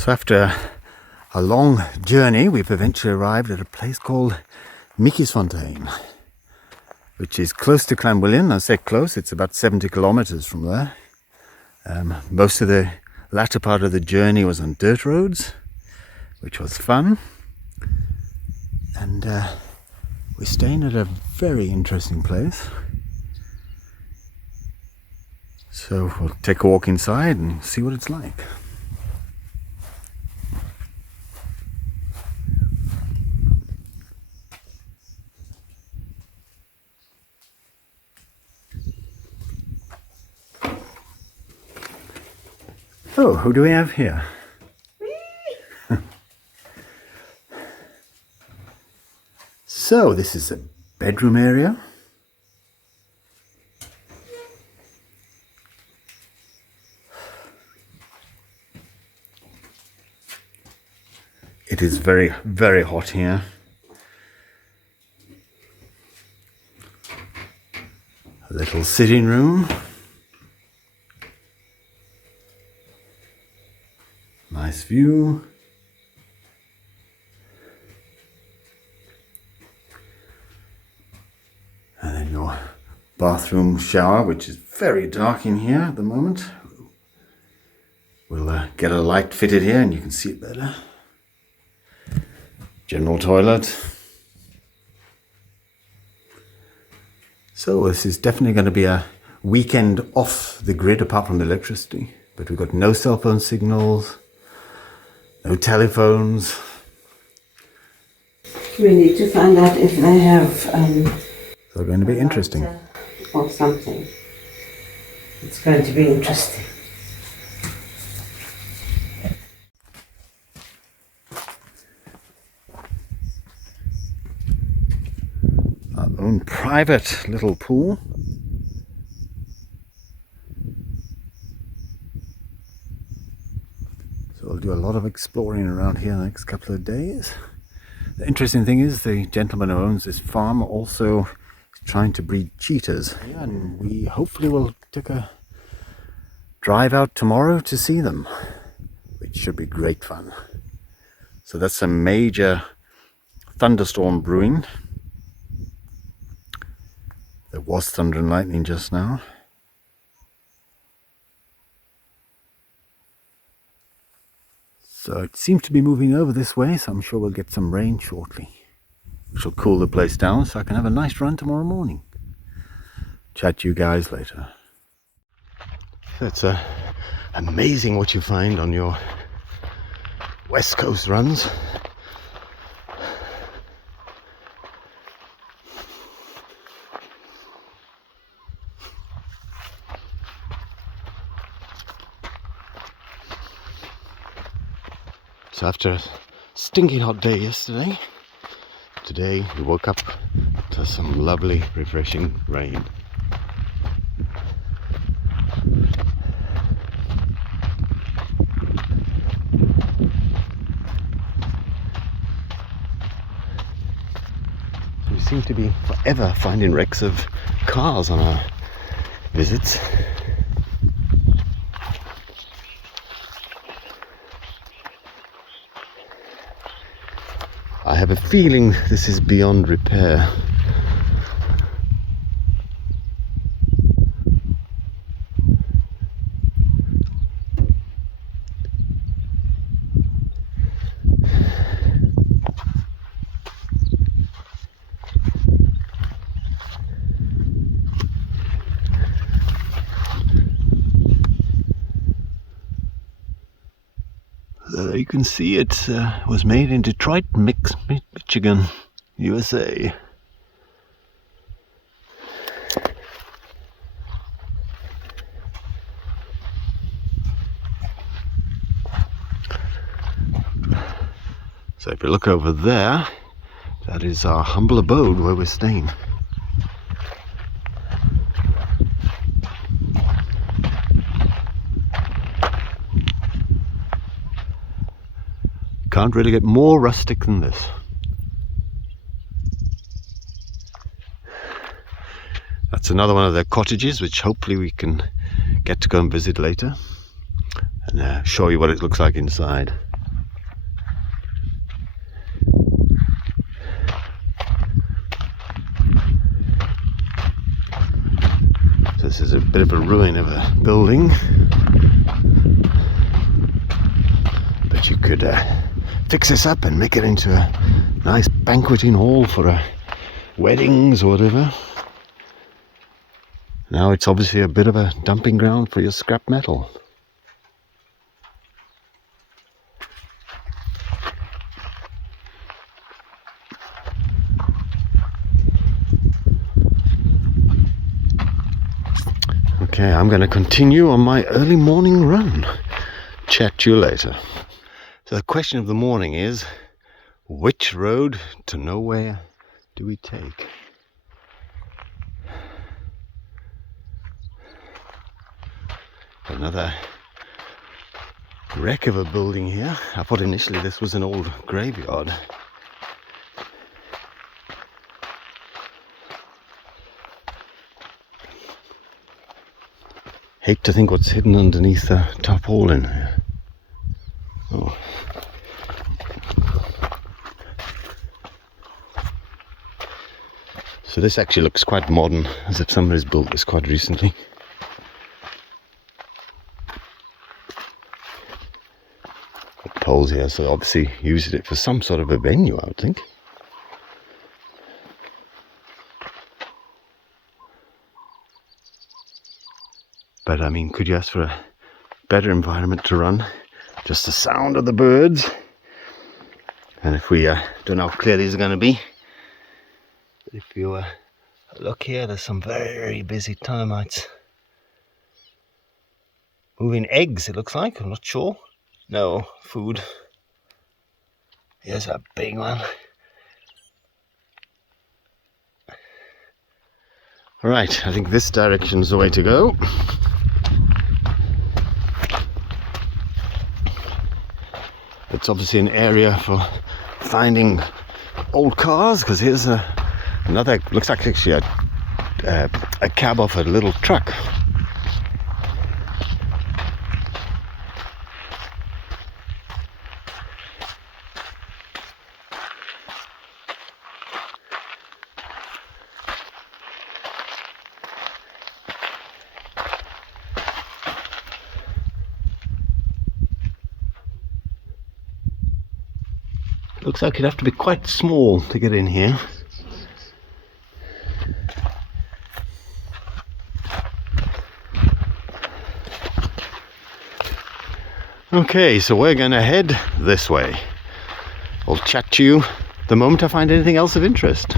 So after a long journey, we've eventually arrived at a place called Michiesfontein, which is close to Clanwilliam. I say close, it's about 70 kilometers from there. Most of the latter part of the journey was on dirt roads, which was fun. And we're staying at a very interesting place. So we'll take a walk inside and see what it's like. So, who do we have here? So, this is a bedroom area. It is very, very hot here. A little sitting room. Nice view. And then your bathroom shower, which is very dark in here at the moment. We'll get a light fitted here and you can see it better. General toilet. So this is definitely going to be a weekend off the grid apart from the electricity. But we've got no cell phone signals, no telephones. We need to find out if they have... So going to be interesting. Or something. It's going to be interesting. Our own private little pool. So we'll do a lot of exploring around here the next couple of days. The interesting thing is the gentleman who owns this farm also is trying to breed cheetahs. And we hopefully will take a drive out tomorrow to see them, which should be great fun. So that's a major thunderstorm brewing. There was thunder and lightning just now. So it seems to be moving over this way, so I'm sure we'll get some rain shortly, which will cool the place down so I can have a nice run tomorrow morning. Chat to you guys later. It's amazing what you find on your West Coast runs. So after a stinking hot day yesterday, today we woke up to some lovely refreshing rain. We seem to be forever finding wrecks of cars on our visits. I have a feeling this is beyond repair. There you can see it was made in Detroit, Michigan, USA. So if you look over there, that is our humble abode where we're staying. Can't really get more rustic than this. That's another one of their cottages, which hopefully we can get to go and visit later and show you what it looks like inside. There's a bit of a ruin of a building, but you could fix this up and make it into a nice banqueting hall for weddings or whatever. Now it's obviously a bit of a dumping ground for your scrap metal. Okay, I'm going to continue on my early morning run. Chat to you later. So the question of the morning is, which road to nowhere do we take? Another wreck of a building here. I thought initially this was an old graveyard. Hate to think what's hidden underneath the tarpaulin here. Oh. So this actually looks quite modern, as if somebody's built this quite recently. Poles here, so obviously used it for some sort of a venue, I would think. But I mean, could you ask for a better environment to run? Just the sound of the birds. And if we don't know how clear these are going to be, but if you look here, there's some very busy termites moving eggs, it looks like. I'm not sure. No, food. Here's a big one. Alright, I think this direction's the way to go. It's obviously an area for finding old cars, because here's another, looks like actually a cab off a little truck. Looks like you'd have to be quite small to get in here. Okay, so we're going to head this way. I'll chat to you the moment I find anything else of interest.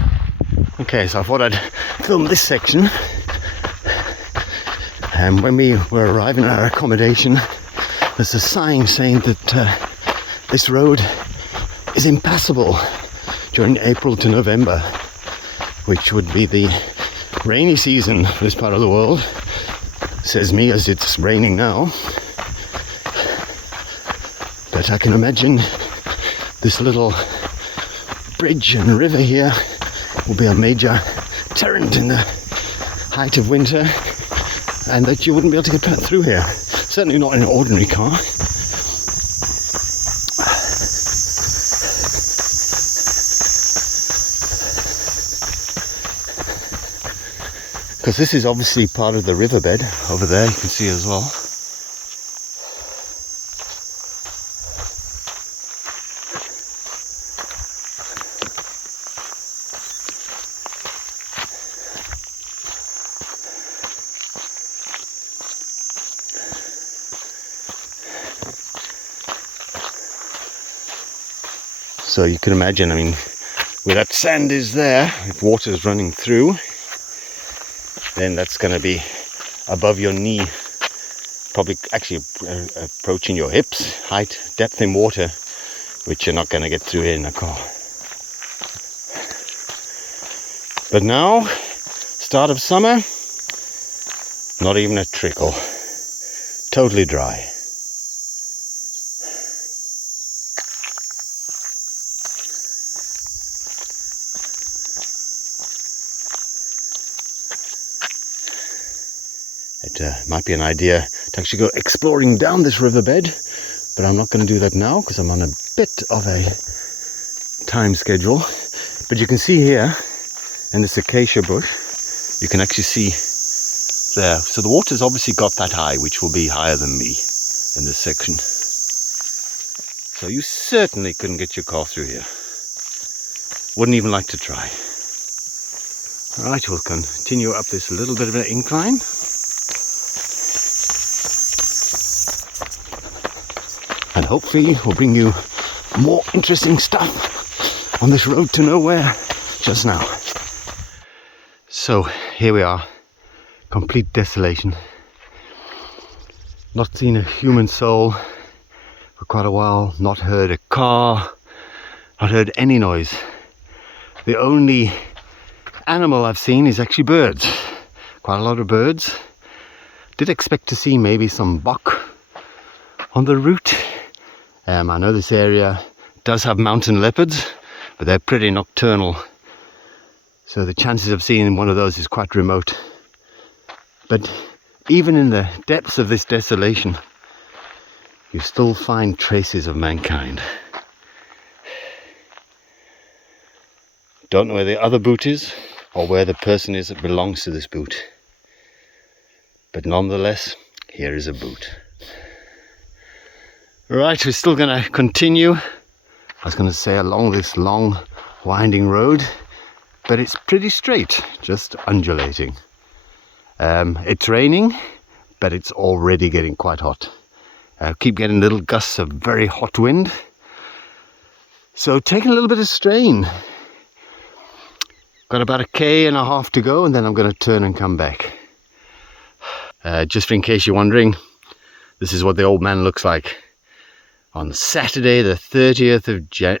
Okay, so I thought I'd film this section. And when we were arriving at our accommodation, there's a sign saying that this road is impassable during April to November, which would be the rainy season for this part of the world. Says me, as it's raining now. But I can imagine this little bridge and river here will be a major torrent in the height of winter, and that you wouldn't be able to get through here. Certainly not in an ordinary car. Because this is obviously part of the riverbed over there, you can see as well. So you can imagine, I mean, where that sand is there, if water's running through, then that's going to be above your knee, probably actually approaching your hips, height, depth in water, which you're not going to get through here in a car. But now, start of summer, not even a trickle, totally dry. It might be an idea to actually go exploring down this riverbed, but I'm not going to do that now because I'm on a bit of a time schedule. But you can see here in this acacia bush, you can actually see there. So the water's obviously got that high, which will be higher than me in this section. So you certainly couldn't get your car through here. Wouldn't even like to try. All right, we'll continue up this little bit of an incline. And hopefully we'll bring you more interesting stuff on this road to nowhere just now. So here we are, complete desolation. Not seen a human soul for quite a while, not heard a car, not heard any noise. The only animal I've seen is actually birds. Quite a lot of birds. Did expect to see maybe some buck on the route. I know this area does have mountain leopards, but they're pretty nocturnal. So the chances of seeing one of those is quite remote. But even in the depths of this desolation, you still find traces of mankind. Don't know where the other boot is, or where the person is that belongs to this boot. But nonetheless, here is a boot. Right, we're still going to continue. I was going to say along this long, winding road, but it's pretty straight, just undulating. It's raining, but it's already getting quite hot. Keep getting little gusts of very hot wind. So taking a little bit of strain. Got about 1.5 km to go, and then I'm going to turn and come back. Just in case you're wondering, this is what the old man looks like on Saturday the 30th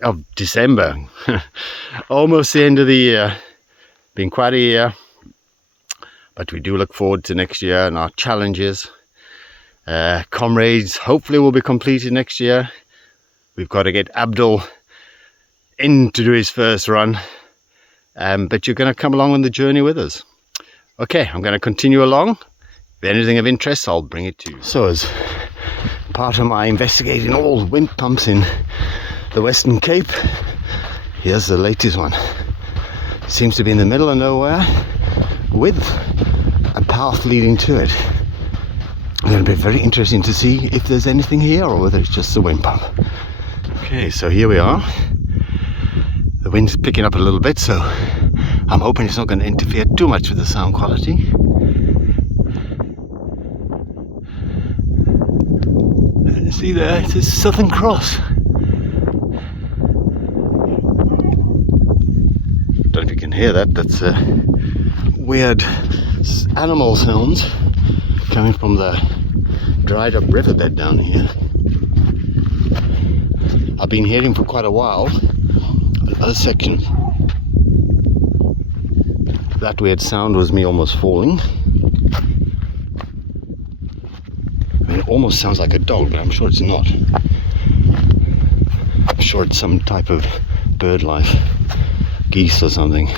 of December. Almost the end of the year. Been quite a year, but we do look forward to next year and our challenges. Comrades hopefully will be completed next year. We've got to get Abdul in to do his first run, but you're going to come along on the journey with us. Okay, I'm going to continue along. If anything of interest, I'll bring it to you. So as part of my investigating all the wind pumps in the Western Cape, here's the latest one. Seems to be in the middle of nowhere with a path leading to it. It'll be very interesting to see if there's anything here or whether it's just the wind pump. Okay, so here we are. The wind's picking up a little bit, so I'm hoping it's not going to interfere too much with the sound quality. And see there, it's a Southern Cross. Don't know if you can hear that, that's weird animal sounds coming from the dried up riverbed down here. I've been hearing for quite a while on other sections. That weird sound was me almost falling. I mean, it almost sounds like a dog, but I'm sure it's not. I'm sure it's some type of bird life, geese or something.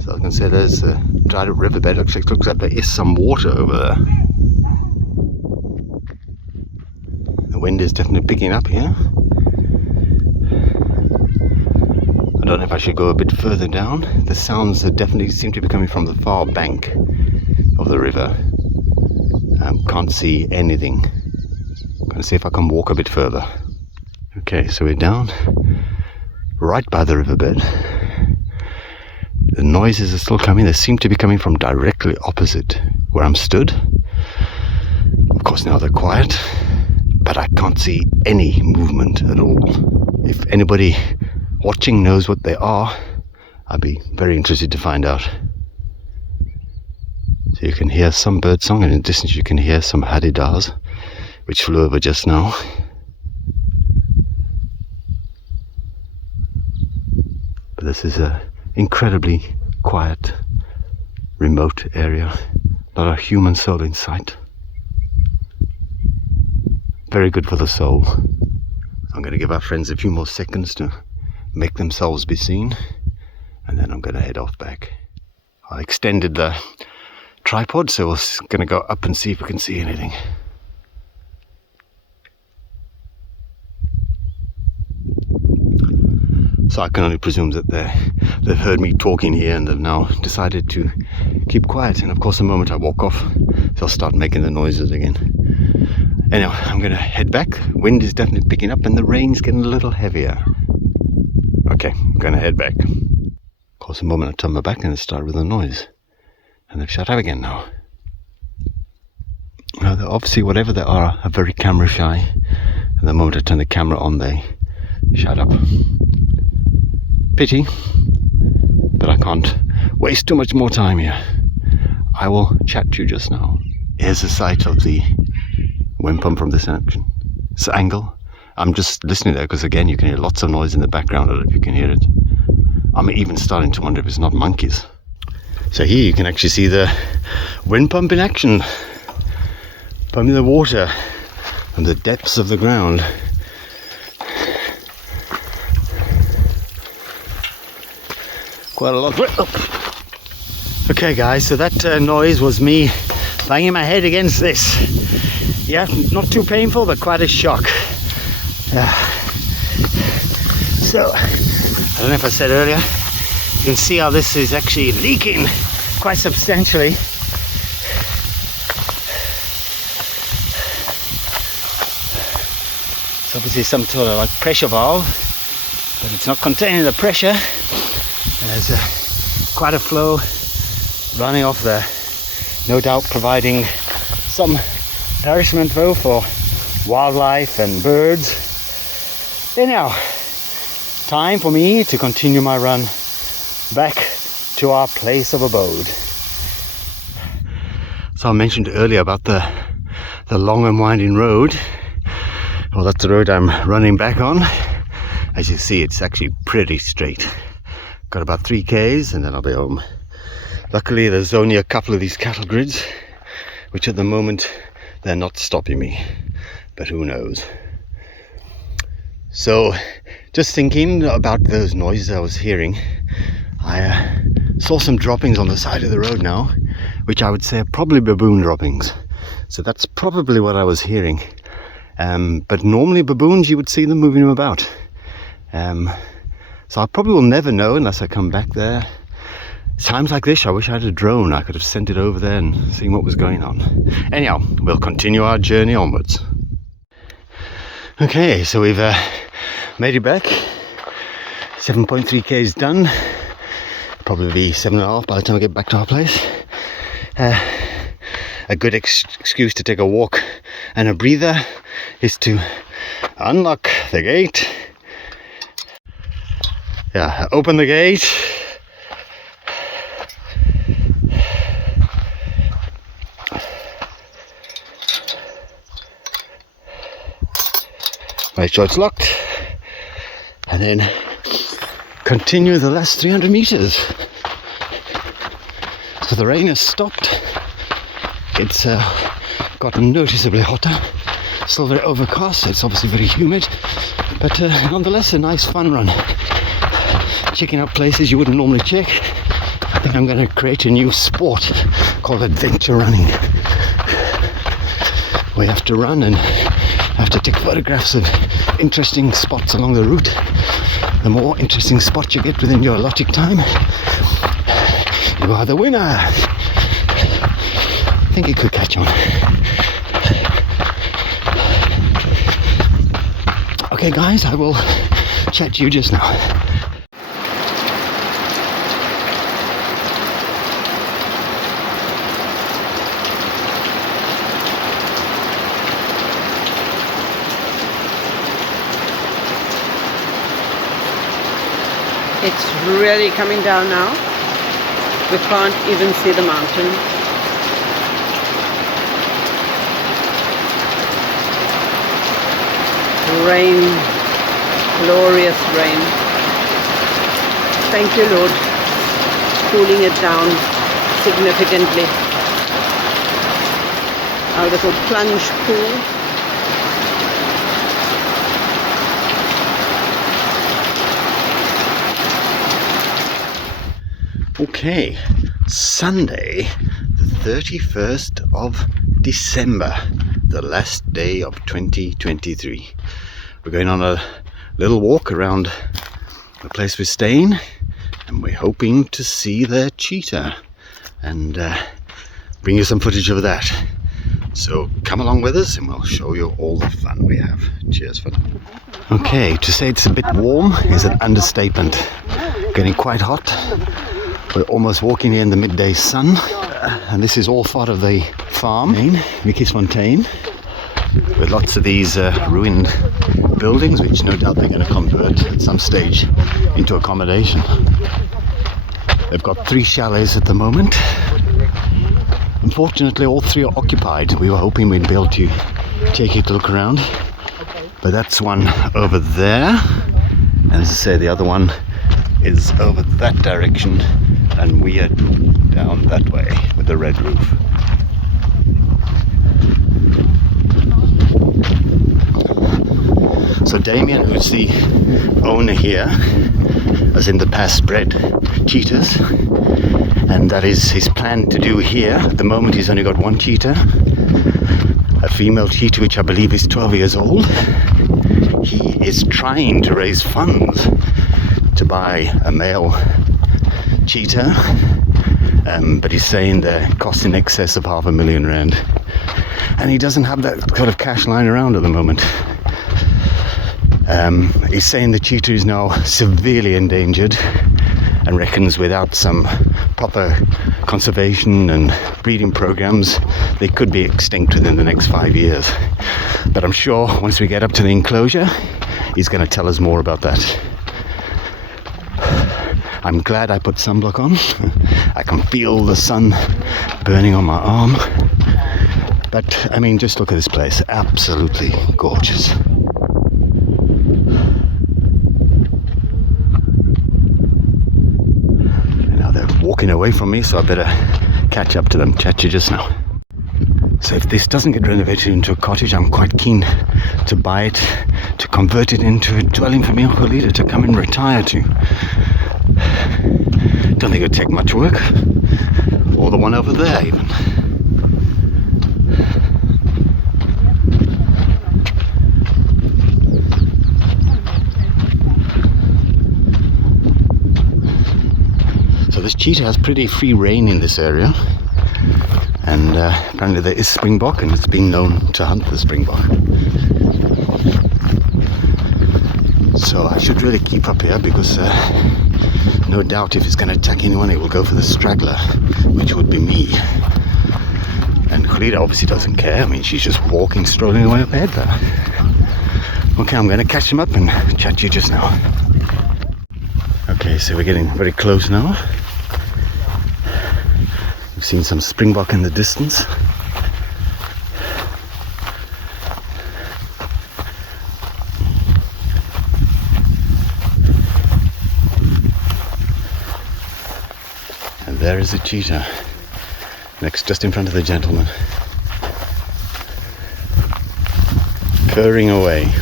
So I can say there's a dried up riverbed. Actually, it looks like there is some water over there. The wind is definitely picking up here. I don't know if I should go a bit further down. The sounds definitely seem to be coming from the far bank of the river. Can't see anything. I'm going to see if I can walk a bit further. Okay, so we're down right by the riverbed. The noises are still coming. They seem to be coming from directly opposite where I'm stood. Of course now they're quiet, but I can't see any movement at all. If anybody watching knows what they are, I'd be very interested to find out. So you can hear some bird song, and in the distance you can hear some hadidars, which flew over just now. But this is a incredibly quiet, remote area. Not a human soul in sight. Very good for the soul. I'm going to give our friends a few more seconds to make themselves be seen, and then I'm going to head off back. I extended the tripod, so we're going to go up and see if we can see anything. So I can only presume that they've heard me talking here and they've now decided to keep quiet. And of course, the moment I walk off, they'll start making the noises again. Anyway, I'm going to head back. Wind is definitely picking up and the rain's getting a little heavier. Okay, I'm going to head back. Of course, the moment I turn my back, and it started with a noise. And they've shut up again now. Now, obviously, whatever they are very camera shy. And the moment I turn the camera on, they shut up. Pity, but I can't waste too much more time here. I will chat to you just now. Here's the site of the wind pump from this angle. I'm just listening there because again you can hear lots of noise in the background. I don't know if you can hear it. I'm even starting to wonder if it's not monkeys. So here you can actually see the wind pump in action, pumping the water from the depths of the ground. Quite a lot. Okay guys, so that noise was me banging my head against this. Yeah, not too painful, but quite a shock. So, I don't know if I said earlier, you can see how this is actually leaking quite substantially. It's obviously some sort of like pressure valve, but it's not containing the pressure. And there's quite a flow running off there, no doubt providing some nourishment though for wildlife and birds. Anyhow, time for me to continue my run back to our place of abode. So I mentioned earlier about the long and winding road. Well, that's the road I'm running back on. As you see, it's actually pretty straight. Got about 3 k's and then I'll be home. Luckily there's only a couple of these cattle grids, which at the moment they're not stopping me, but who knows. So just thinking about those noises I was hearing, I saw some droppings on the side of the road now, which I would say are probably baboon droppings. So that's probably what I was hearing. But normally baboons, you would see them moving about. So I probably will never know unless I come back there. Times like this, I wish I had a drone. I could have sent it over there and seen what was going on. Anyhow, we'll continue our journey onwards. Okay, so we've made it back. 7.3 k's done. Probably be 7.5 by the time I get back to our place. A good excuse to take a walk and a breather is to unlock the gate. Yeah, open the gate. Make sure it's locked, and then continue the last 300 meters. So the rain has stopped. It's gotten noticeably hotter. Still very overcast. It's obviously very humid, but nonetheless a nice fun run. Checking out places you wouldn't normally check. I think I'm going to create a new sport called adventure running, where you have to run and have to take photographs of interesting spots along the route. The more interesting spot you get within your allotted time, you are the winner. I think it could catch on. Okay guys, I will chat to you just now. It's really coming down now. We can't even see the mountain. Rain, glorious rain. Thank you, Lord, cooling it down significantly. Our little plunge pool. Okay, Sunday, the 31st of December, the last day of 2023. We're going on a little walk around the place we're staying, and we're hoping to see the cheetah and bring you some footage of that. So come along with us and we'll show you all the fun we have. Cheers for now. Okay, to say it's a bit warm is an understatement. Getting quite hot. We're almost walking here in the midday sun, and this is all part of the farm, Vicky's Fontaine, with lots of these ruined buildings, which no doubt they're going to convert at some stage into accommodation. They've got 3 chalets at the moment. Unfortunately, all 3 are occupied. We were hoping we'd be able to take it to look around, but that's one over there, and as I say, the other one is over that direction, and we are down that way with the red roof. So Damien, who's the owner here, has in the past bred cheetahs, and that is his plan to do here. At the moment he's only got 1 cheetah, a female cheetah which I believe is 12 years old. He is trying to raise funds to buy a male cheetah, but he's saying they're cost in excess of R500,000 rand, and he doesn't have that kind of cash lying around at the moment. He's saying the cheetah is now severely endangered and reckons without some proper conservation and breeding programs they could be extinct within the next 5 years. But I'm sure once we get up to the enclosure he's going to tell us more about that. I'm glad I put sunblock on. I can feel the sun burning on my arm. But I mean, just look at this place, absolutely gorgeous. Walking away from me, so I better catch up to them. Chat you just now. So if this doesn't get renovated into a cottage, I'm quite keen to buy it, to convert it into a dwelling for me and Khalida to come and retire to. Don't think it'd take much work, or the one over there even. So this cheetah has pretty free rein in this area, and apparently there is springbok, and it's been known to hunt the springbok. So I should really keep up here, because no doubt if it's going to attack anyone it will go for the straggler, which would be me. And Khalida obviously doesn't care. I mean, she's just walking, strolling away up ahead there. Okay, I'm going to catch him up and chat to you just now. Okay, so we're getting very close now. We've seen some springbok in the distance. And there is a cheetah, just in front of the gentleman, purring away.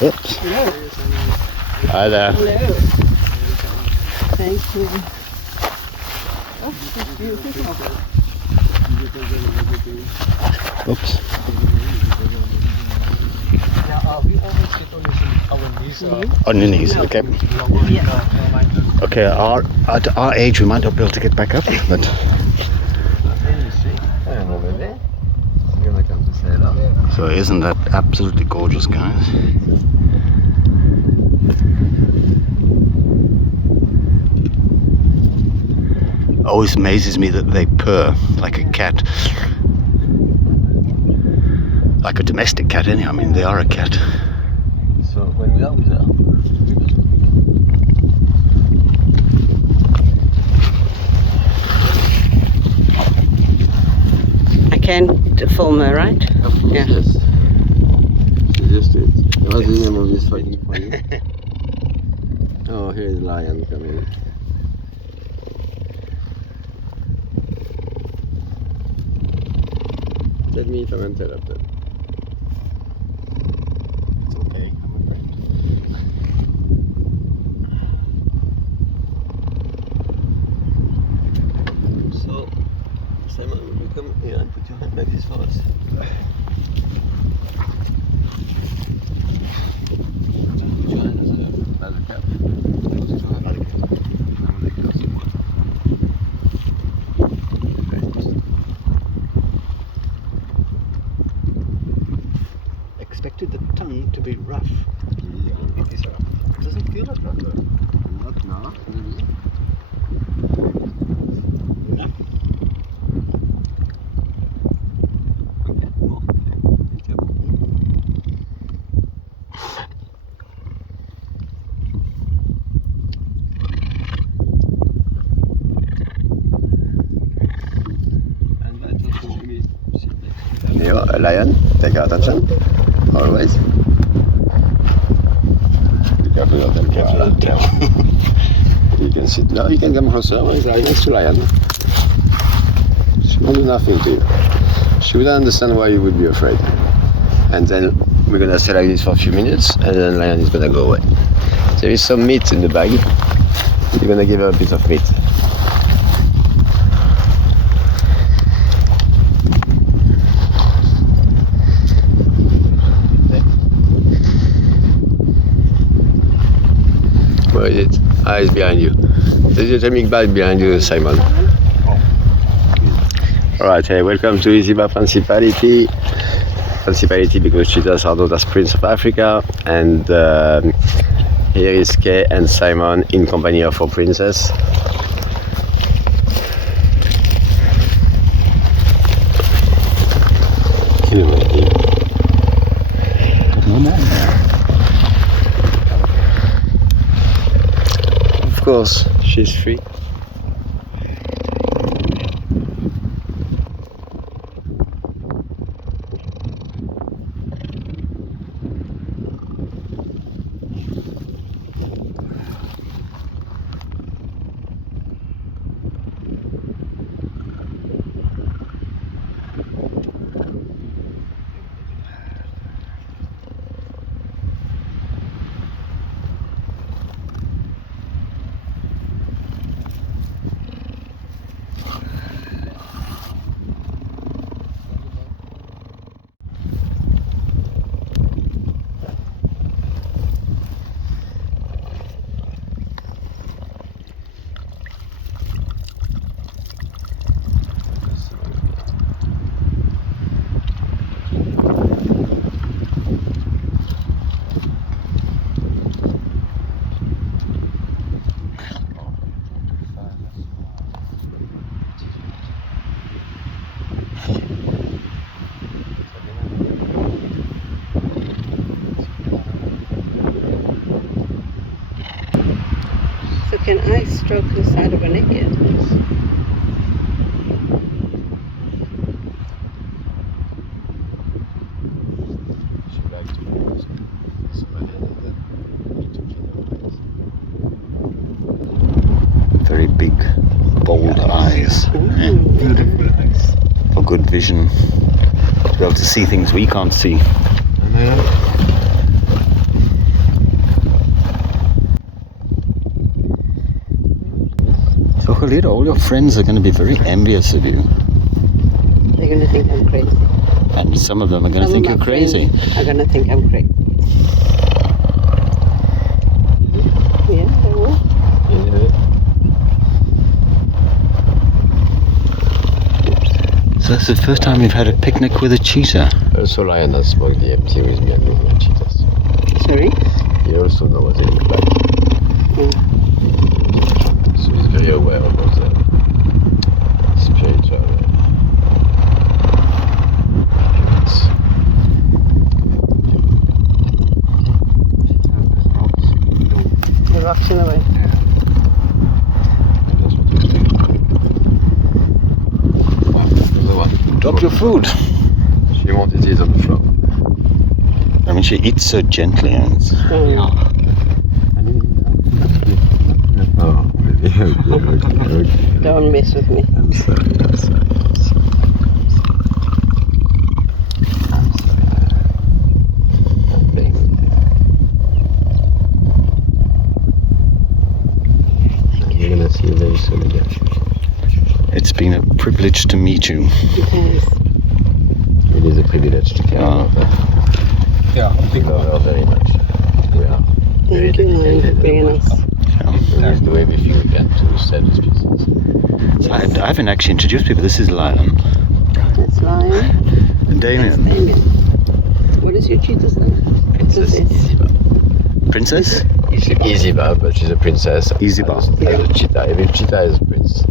Oops. Hello. Hi there. Hello. Thank you. Oh, she's beautiful. Oops. We always sit on our knees. On your knees, okay. Yeah. Okay, at our age we might not be able to get back up, but... So isn't that absolutely gorgeous, guys? Always amazes me that they purr like a cat. Like a domestic cat anyhow, I mean they are a cat. So when we are with her, I can film her, right? Yeah. yes. Just it. What's the name of this fighting for you? Oh, here's the lion coming. Tell me if I'm interrupted. It's okay, I'm a friend. So, Simon, will you come here and put your That is for us. Expected the tongue to be rough. Yeah. It is rough. It doesn't feel as rough though. Not now, maybe. No. Okay, bon. C'est bon. And that also maybe sit next to Neo, a lion, take our attention. Always. Be careful, don't tell. You can sit now, you can come closer. Well, next to lion. She won't do nothing to you. She wouldn't understand why you would be afraid. And then we're gonna stay like this for a few minutes, and then lion is gonna go away. There is some meat in the bag. You're gonna give her a bit of meat. Where is it? Ah, it's behind you. There's a thermic bag behind you, Simon. Alright, hey, welcome to Biedouw Principality. Principality because cheetahs are known as Prince of Africa, and here is Kay and Simon in company of our princess. Of course, she's free. So can I stroke the side of her naked? Very big, bold eyes. Beautiful eyes. For good vision. To be able to see things we can't see. So Khalid, all your friends are going to be very envious of you. They're going to think I'm crazy. And some of them are going to think you're crazy. Are going to think I'm crazy. Yeah, they will. So that's the first time you've had a picnic with a cheetah. Also, lion has smoked the empty with me and no more cheetahs. Sorry? He also knows what they look like. So he's very aware of the spiritual The rocks in the way. Drop your food. She wanted it on the floor. I mean, she eats so gently. And it's, Oh, really? Okay. Don't mess with me. I'm sorry. I'm playing with you. You're gonna see you very soon again. it's been a privilege to meet you. It is. It is a privilege to carry water. Yeah, We love her very much. We are very dedicated. Very nice. We will do everything we can to save the species. So I haven't actually introduced people. This is Lion. That's Lion. And Damien. That's Damien. What is your cheetah's name? Princess Easybar. Princess? Easybar, but she's a princess. Easybar. As a cheetah. Every cheetah is a prince.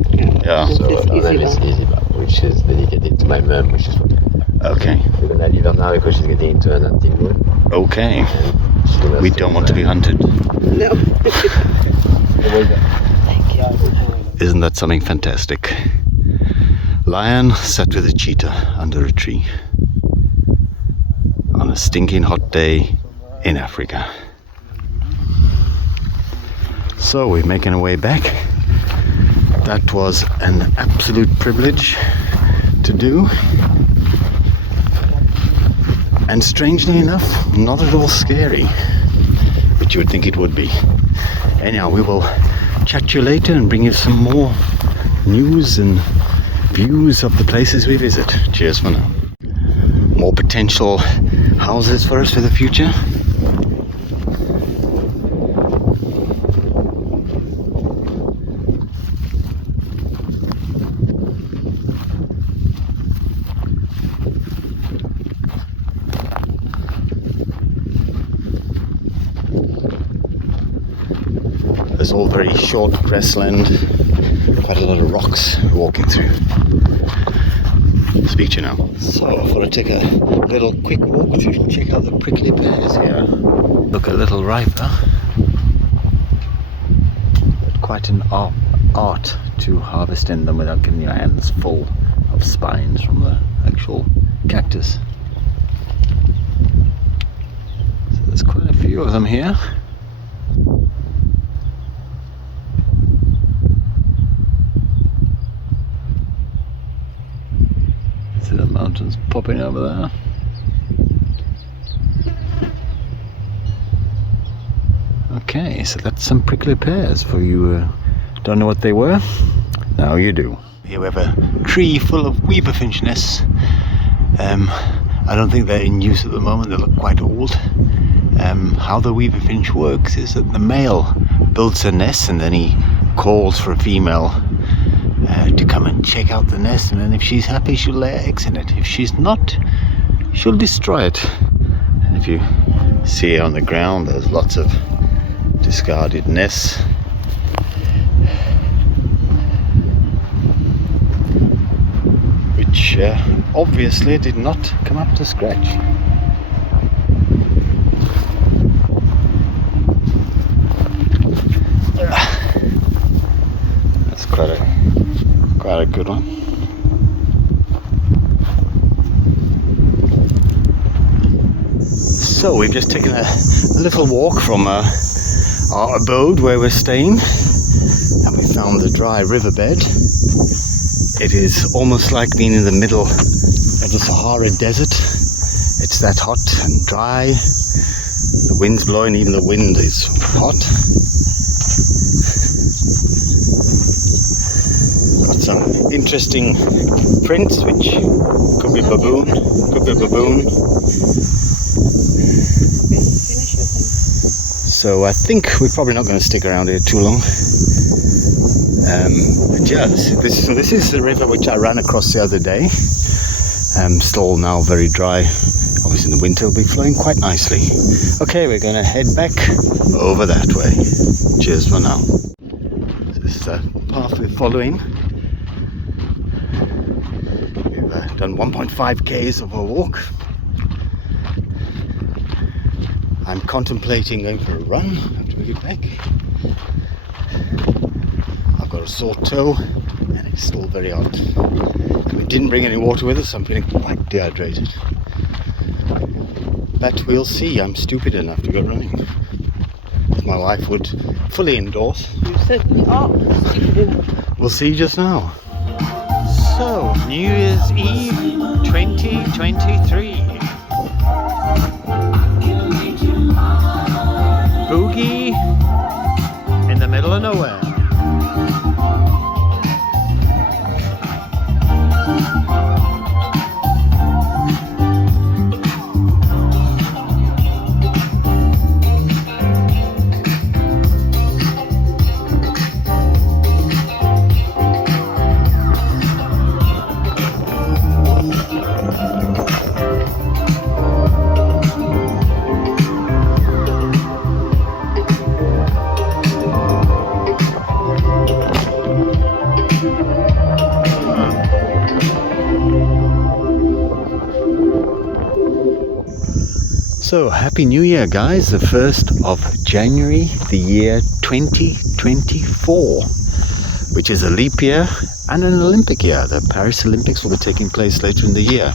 Yeah. So Princess her name is Easybar, which is dedicated to my mum, which is from. Okay. We're gonna leave her now because she's getting into an hunting mood. Okay. And We don't want to be hunted. No. Thank you. Isn't that something fantastic? Lion sat with a cheetah under a tree on a stinking hot day in Africa. So we're making our way back. That was an absolute privilege to do. And strangely enough, not at all scary, which you would think it would be. Anyhow, we will chat to you later and bring you some more news and views of the places we visit. Cheers for now. More potential houses for us for the future. It's all very short grassland, quite a lot of rocks we're walking through. Speak to you now. So I thought I'd take a little quick walk to check out the prickly pears here. Look a little riper. But quite an art to harvesting them without getting your hands full of spines from the actual cactus. So there's quite a few of them here. See the mountains popping over there. Okay, so that's some prickly pears for you. Don't know what they were? Now you do. Here we have a tree full of weeperfinch nests. I don't think they're in use at the moment. They look quite old. How the weeperfinch works is that the male builds a nest and then he calls for a female to come and check out the nest, and then if she's happy she'll lay eggs in it. If she's not, she'll destroy it. And if you see on the ground there's lots of discarded nests. Which obviously did not come up to scratch. That's quite a good one. So we've just taken a little walk from our abode where we're staying, and we found the dry riverbed. It is almost like being in the middle of the Sahara Desert. It's that hot and dry. The wind's blowing, even the wind is hot. Got some interesting prints, which could be baboon, could be baboon. So I think we're probably not going to stick around here too long. But yeah, this is the river which I ran across the other day. Still now very dry. Obviously in the winter it'll be flowing quite nicely. Okay, we're going to head back over that way. Cheers for now. So this is the path we're following. We've done 1.5 k's of a walk. I'm contemplating going for a run after we get back. I've got a sore toe and it's still very hot. And we didn't bring any water with us, so I'm feeling quite dehydrated. But we'll see. I'm stupid enough to go running. As my wife would fully endorse. You certainly are stupid enough. We'll see just now. So, New Year's Eve 2023. Boogie in the middle of nowhere. So, Happy New Year, guys. The 1st of January, the year 2024, which is a leap year and an Olympic year. The Paris Olympics will be taking place later in the year.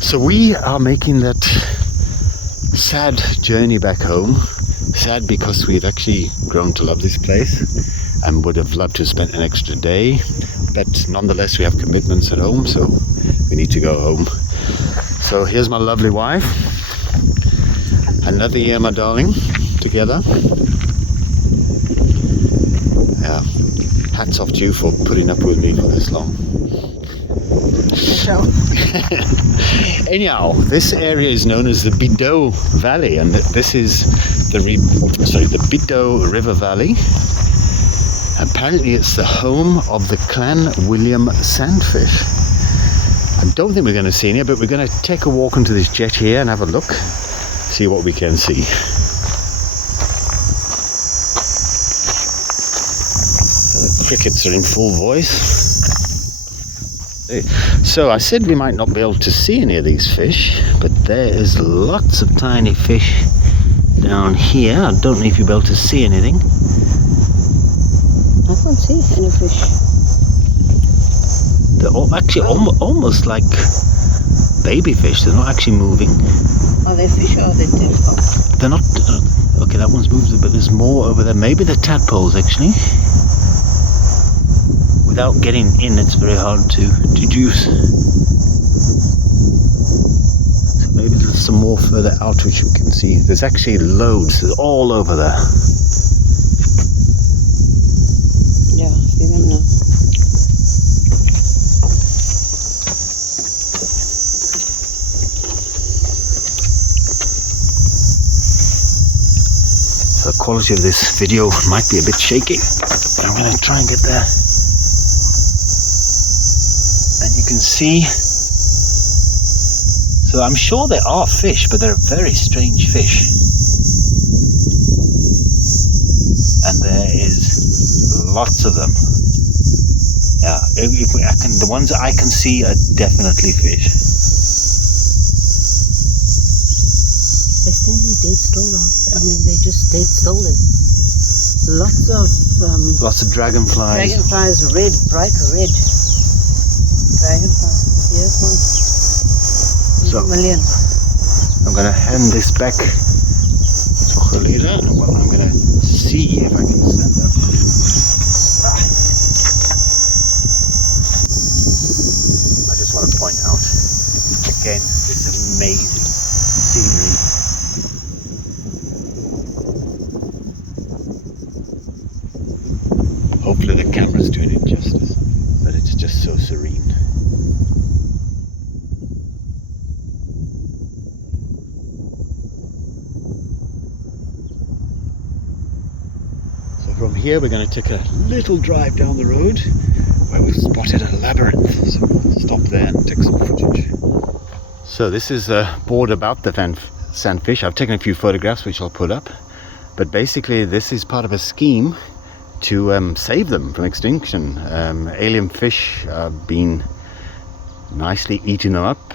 So we are making that sad journey back home. Sad because we've actually grown to love this place and would have loved to spend an extra day. But nonetheless, we have commitments at home, so we need to go home. So here's my lovely wife. Another year, my darling, together. Yeah, hats off to you for putting up with me for this long. Anyhow, this area is known as the Biedouw Valley, and this is the Biedouw River Valley. Apparently, it's the home of the Clan William sandfish. I don't think we're going to see any, but we're going to take a walk into this jet here and have a look. See what we can see. The crickets are in full voice. So I said we might not be able to see any of these fish, but there is lots of tiny fish down here. I don't know if you'll be able to see anything. I can't see any fish. They're all actually almost like baby fish. They're not actually moving. Are they fish or are they tadpoles? They're not. Okay, that one's moved, but there's more over there. Maybe they're tadpoles, actually. Without getting in, it's very hard to deduce. So maybe there's some more further out which we can see. There's actually loads. They're all over there. Yeah, I see them now. The quality of this video might be a bit shaky, but I'm going to try and get there. And you can see, so I'm sure there are fish, but they're very strange fish. And there is lots of them. Yeah, the ones I can see are definitely fish. They're standing dead still now. I mean, they're just dead still there. Lots of Dragonflies, red, bright red. Dragonfly. Here's one. So, A million. I'm going to hand this back to Gelida. Well, I'm going to see if I can stand up. I just want to point out again this amazing scenery. Hopefully the camera's doing it justice, but it's just so serene. So from here we're going to take a little drive down the road where we've spotted a labyrinth. So we'll stop there and take some footage. So this is a board about the sandfish. I've taken a few photographs which I'll put up, but basically this is part of a scheme to save them from extinction. Alien fish have been nicely eating them up,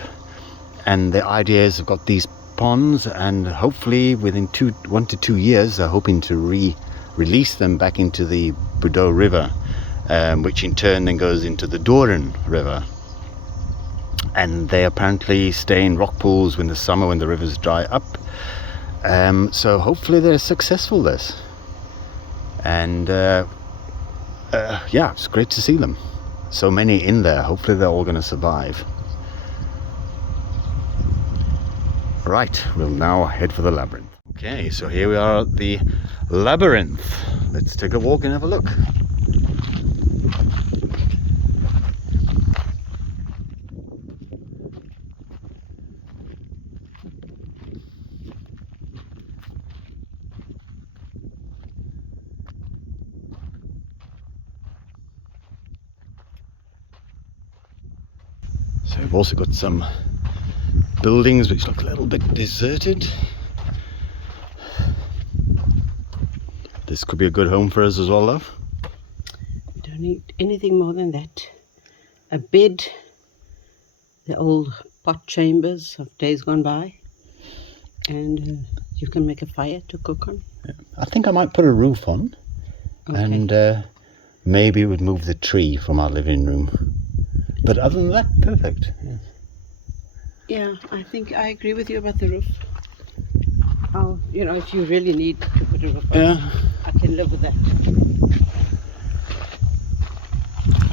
and the idea is they've got these ponds, and hopefully within 1 to 2 years they're hoping to release them back into the Biedouw River, which in turn then goes into the Doorn River, and they apparently stay in rock pools in the summer when the rivers dry up. So hopefully they're successful this. And yeah, it's great to see them. So many in there. Hopefully they're all going to survive. Right, we'll now head for the labyrinth. Okay, so here we are at the labyrinth. Let's take a walk and have a look. So we've also got some buildings which look a little bit deserted. This could be a good home for us as well, love. We don't need anything more than that. A bed, the old pot chambers of days gone by. And you can make a fire to cook on. I think I might put a roof on, Okay. and maybe would move the tree from our living room. But other than that, perfect. Yeah. Yeah, I think I agree with you about the roof. Oh, you know, if you really need to put a roof on, Yeah. I can live with that.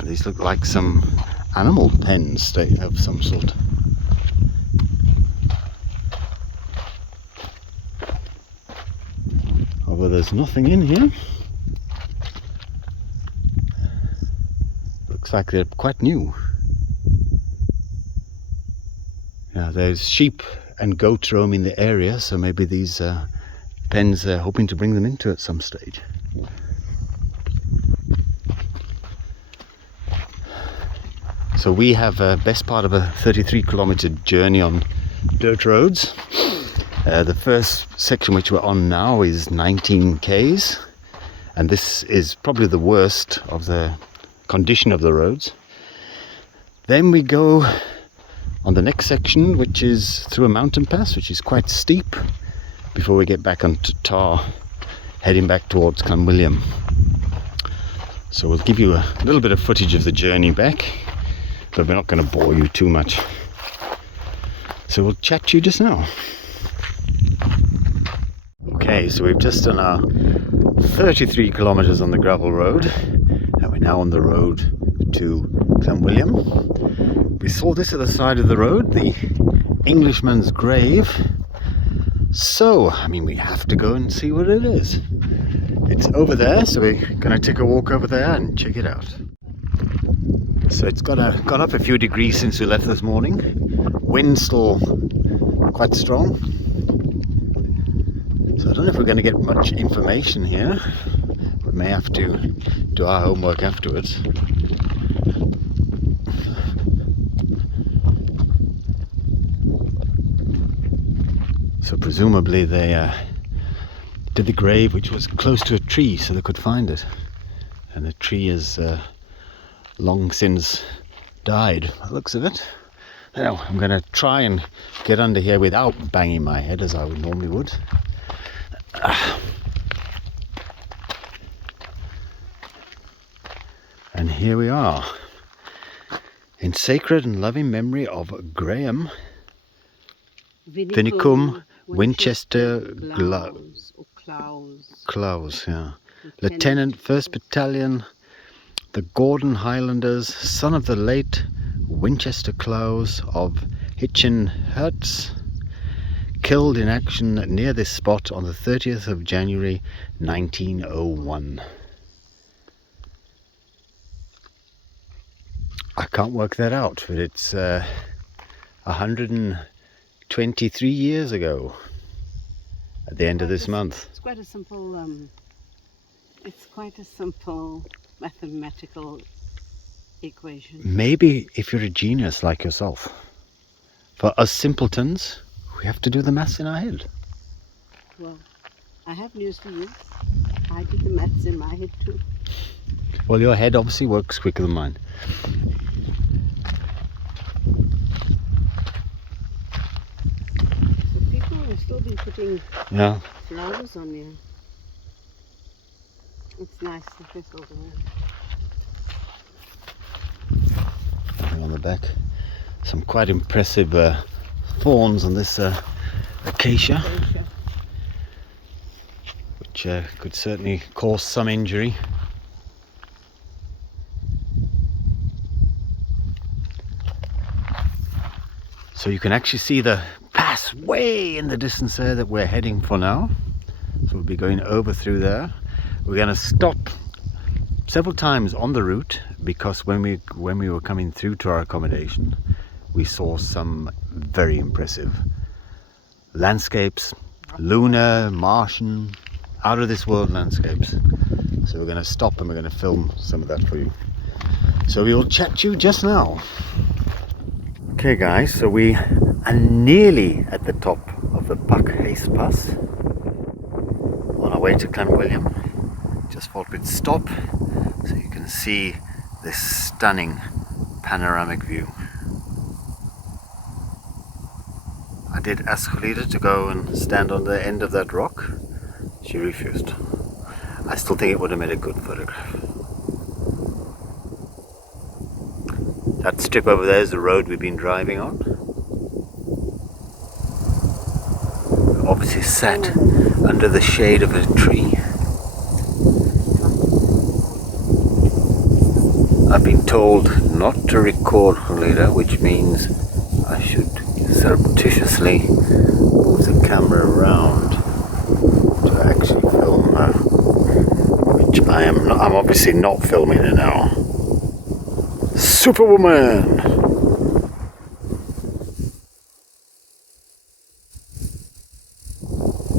These look like some animal pens of some sort. Although there's nothing in here. Looks like they're quite new. Yeah, there's sheep and goats roaming the area, so maybe these pens they're hoping to bring them into at some stage. So we have best part of a 33-kilometer journey on dirt roads. The first section which we're on now is 19 k's, and this is probably the worst of the condition of the roads. Then we go on the next section, which is through a mountain pass, which is quite steep, before we get back onto tar, heading back towards Clanwilliam. So we'll give you a little bit of footage of the journey back, but we're not going to bore you too much. So we'll chat to you just now. Okay, so we've just done our 33 kilometers on the gravel road, and we're now on the road to Clanwilliam. We saw this at the side of the road, the Englishman's grave. So, I mean, we have to go and see what it is. It's over there, so we're going to take a walk over there and check it out. So it's gone up a few degrees since we left this morning. Wind's still quite strong. So I don't know if we're going to get much information here. We may have to do our homework afterwards. So presumably they did the grave, which was close to a tree, so they could find it. And the tree is long since died, by the looks of it. Now I'm going to try and get under here without banging my head as I would normally would. And here we are, in sacred and loving memory of Graham Vinicum Winchester Clowes, yeah. Lieutenant 1st Battalion, the Gordon Highlanders, son of the late Winchester Clowes of Hitchin Herts, killed in action near this spot on the 30th of January 1901. I can't work that out, but it's 123 years ago at the end of this month. It's quite a simple mathematical equation. Maybe if you're a genius like yourself. For us simpletons, we have to do the maths in our head. Well, I have news for you. I did the maths in my head too. Well, your head obviously works quicker than mine. So people will still be putting flowers on here. It's nice to just over there. On the back, some quite impressive thorns on this acacia, which could certainly cause some injury. So you can actually see the pass way in the distance there that we're heading for now. So we'll be going over through there. We're going to stop several times on the route because when we were coming through to our accommodation, we saw some very impressive landscapes, lunar, Martian, out of this world landscapes. So we're going to stop and we're going to film some of that for you. So we will chat to you just now. Okay guys, so we are nearly at the top of the Puck Haste Pass on our way to Clanwilliam. Just thought we'd stop so you can see this stunning panoramic view. I did ask Khalida to go and stand on the end of that rock. She refused. I still think it would have made a good photograph. That strip over there is the road we've been driving on. We obviously sat under the shade of a tree. I've been told not to record Khalida, which means I should surreptitiously move the camera around to actually film her, which I am not. I'm obviously not filming her now. Superwoman!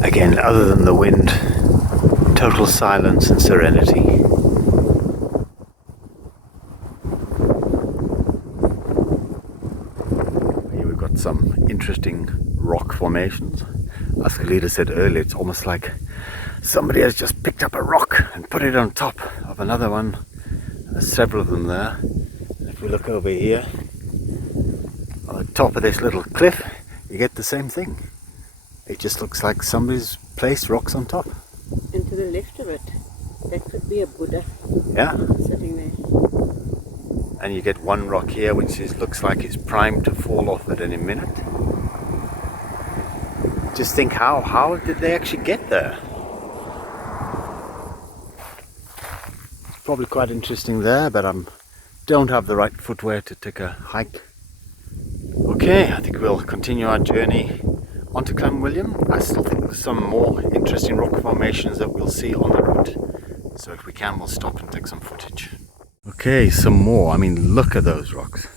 Again, other than the wind, total silence and serenity. Here we've got some interesting rock formations. As Khalida said earlier, it's almost like somebody has just picked up a rock and put it on top of another one. There's several of them there. If we look over here, on the top of this little cliff, you get the same thing. It just looks like somebody's placed rocks on top. And to the left of it, that could be a Buddha. Yeah. Sitting there. And you get one rock here which looks like it's primed to fall off at any minute. Just think, how did they actually get there? It's probably quite interesting there, but I don't have the right footwear to take a hike. Okay, I think we'll continue our journey onto Clem William. I still think there's some more interesting rock formations that we'll see on the route. So if we can, we'll stop and take some footage. Okay, some more. I mean, look at those rocks.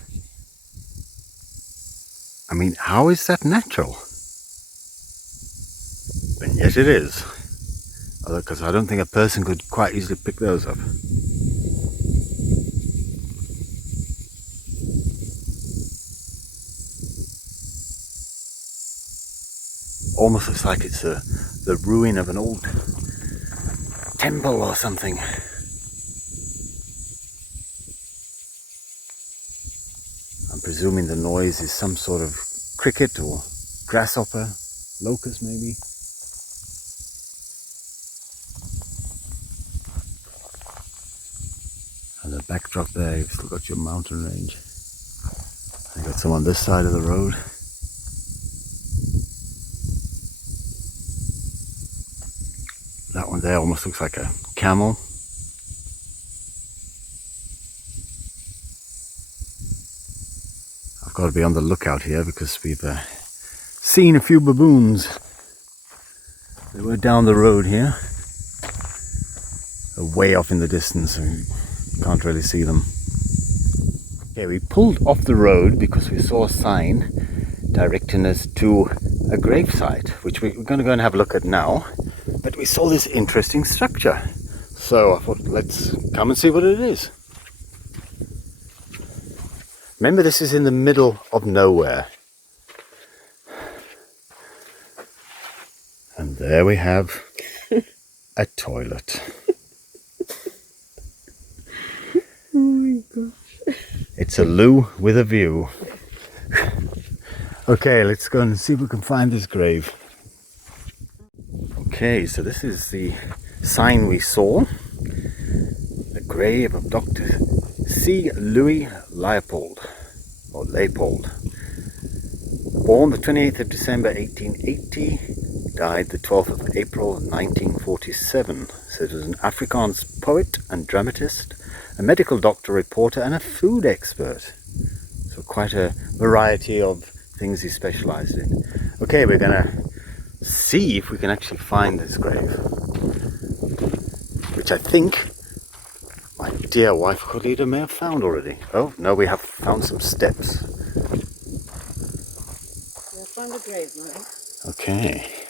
I mean, how is that natural? And yet it is. Because I don't think a person could quite easily pick those up. Almost looks like it's the ruin of an old temple or something. I'm presuming the noise is some sort of cricket or grasshopper, locust maybe. And the backdrop there, you've still got your mountain range. You've got some on this side of the road. That one there almost looks like a camel. I've got to be on the lookout here because we've seen a few baboons. They were down the road here. They're way off in the distance, so you can't really see them. Okay, we pulled off the road because we saw a sign directing us to a gravesite, which we're going to go and have a look at now. But we saw this interesting structure, so I thought, let's come and see what it is. Remember, this is in the middle of nowhere. And there we have a toilet. Oh my gosh. It's a loo with a view. Okay, let's go and see if we can find this grave. Okay, so this is the sign we saw. The grave of Dr. C. Louis Leopold, or Leopold. Born the 28th of December 1880, died the 12th of April 1947. So he was an Afrikaans poet and dramatist, a medical doctor, reporter and a food expert. So quite a variety of things he specialized in. Okay, we're gonna see if we can actually find this grave, which I think my dear wife Khalida may have found already. Oh no, we have found some steps. I found a grave, Mary. Okay.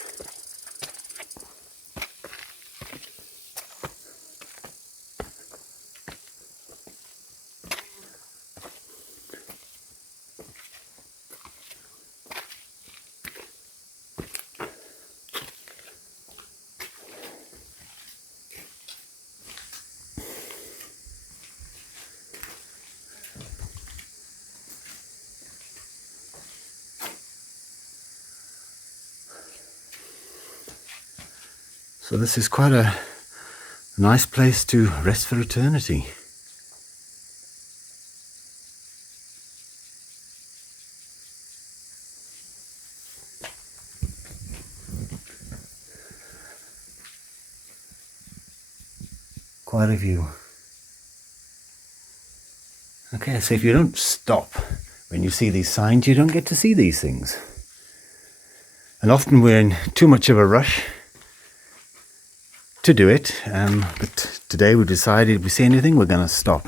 So this is quite a nice place to rest for eternity. Quite a view. Okay, so if you don't stop when you see these signs, you don't get to see these things. And often we're in too much of a rush to do it, but today we decided if we see anything, we're going to stop.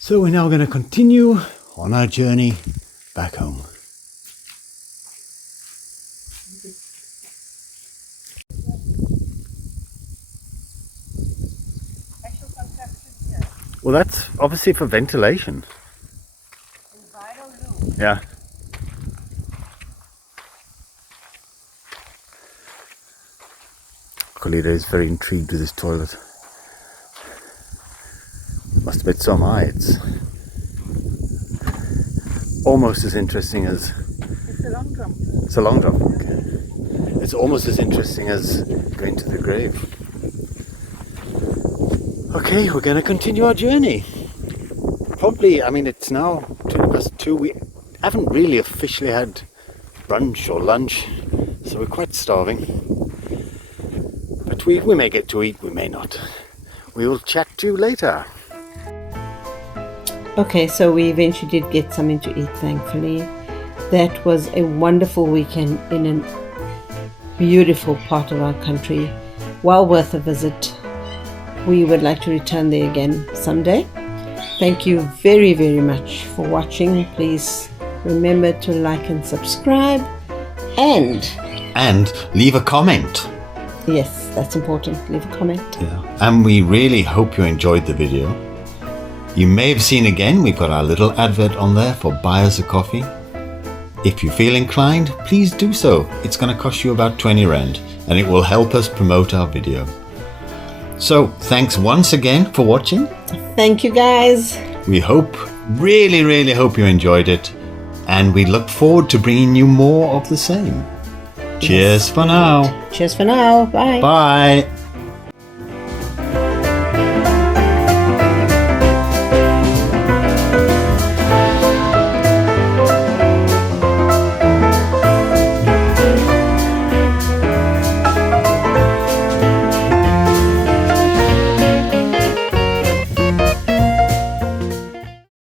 So we're now going to continue on our journey back home. Well, that's obviously for ventilation. Yeah. Colita is very intrigued with this toilet. Must admit, so am I. It's almost as interesting as... It's a long drop. It's a long drop. Okay. It's almost as interesting as going to the grave. Okay, we're going to continue our journey. Probably, I mean, it's now 2:20. We haven't really officially had brunch or lunch, so we're quite starving. But we may get to eat, we may not. We will chat to you later. Okay, so we eventually did get something to eat, thankfully. That was a wonderful weekend in a beautiful part of our country. Well worth a visit. We would like to return there again someday. Thank you very, very much for watching. Please remember to like and subscribe. And leave a comment. Yes, that's important. Leave a comment. Yeah. And we really hope you enjoyed the video. You may have seen again, we've got our little advert on there for buy us a coffee. If you feel inclined, please do so. It's going to cost you about 20 Rand and it will help us promote our video. So thanks once again for watching. Thank you, guys. We hope, really hope you enjoyed it, and we look forward to bringing you more of the same. Cheers for now. Cheers for now. Bye. Bye.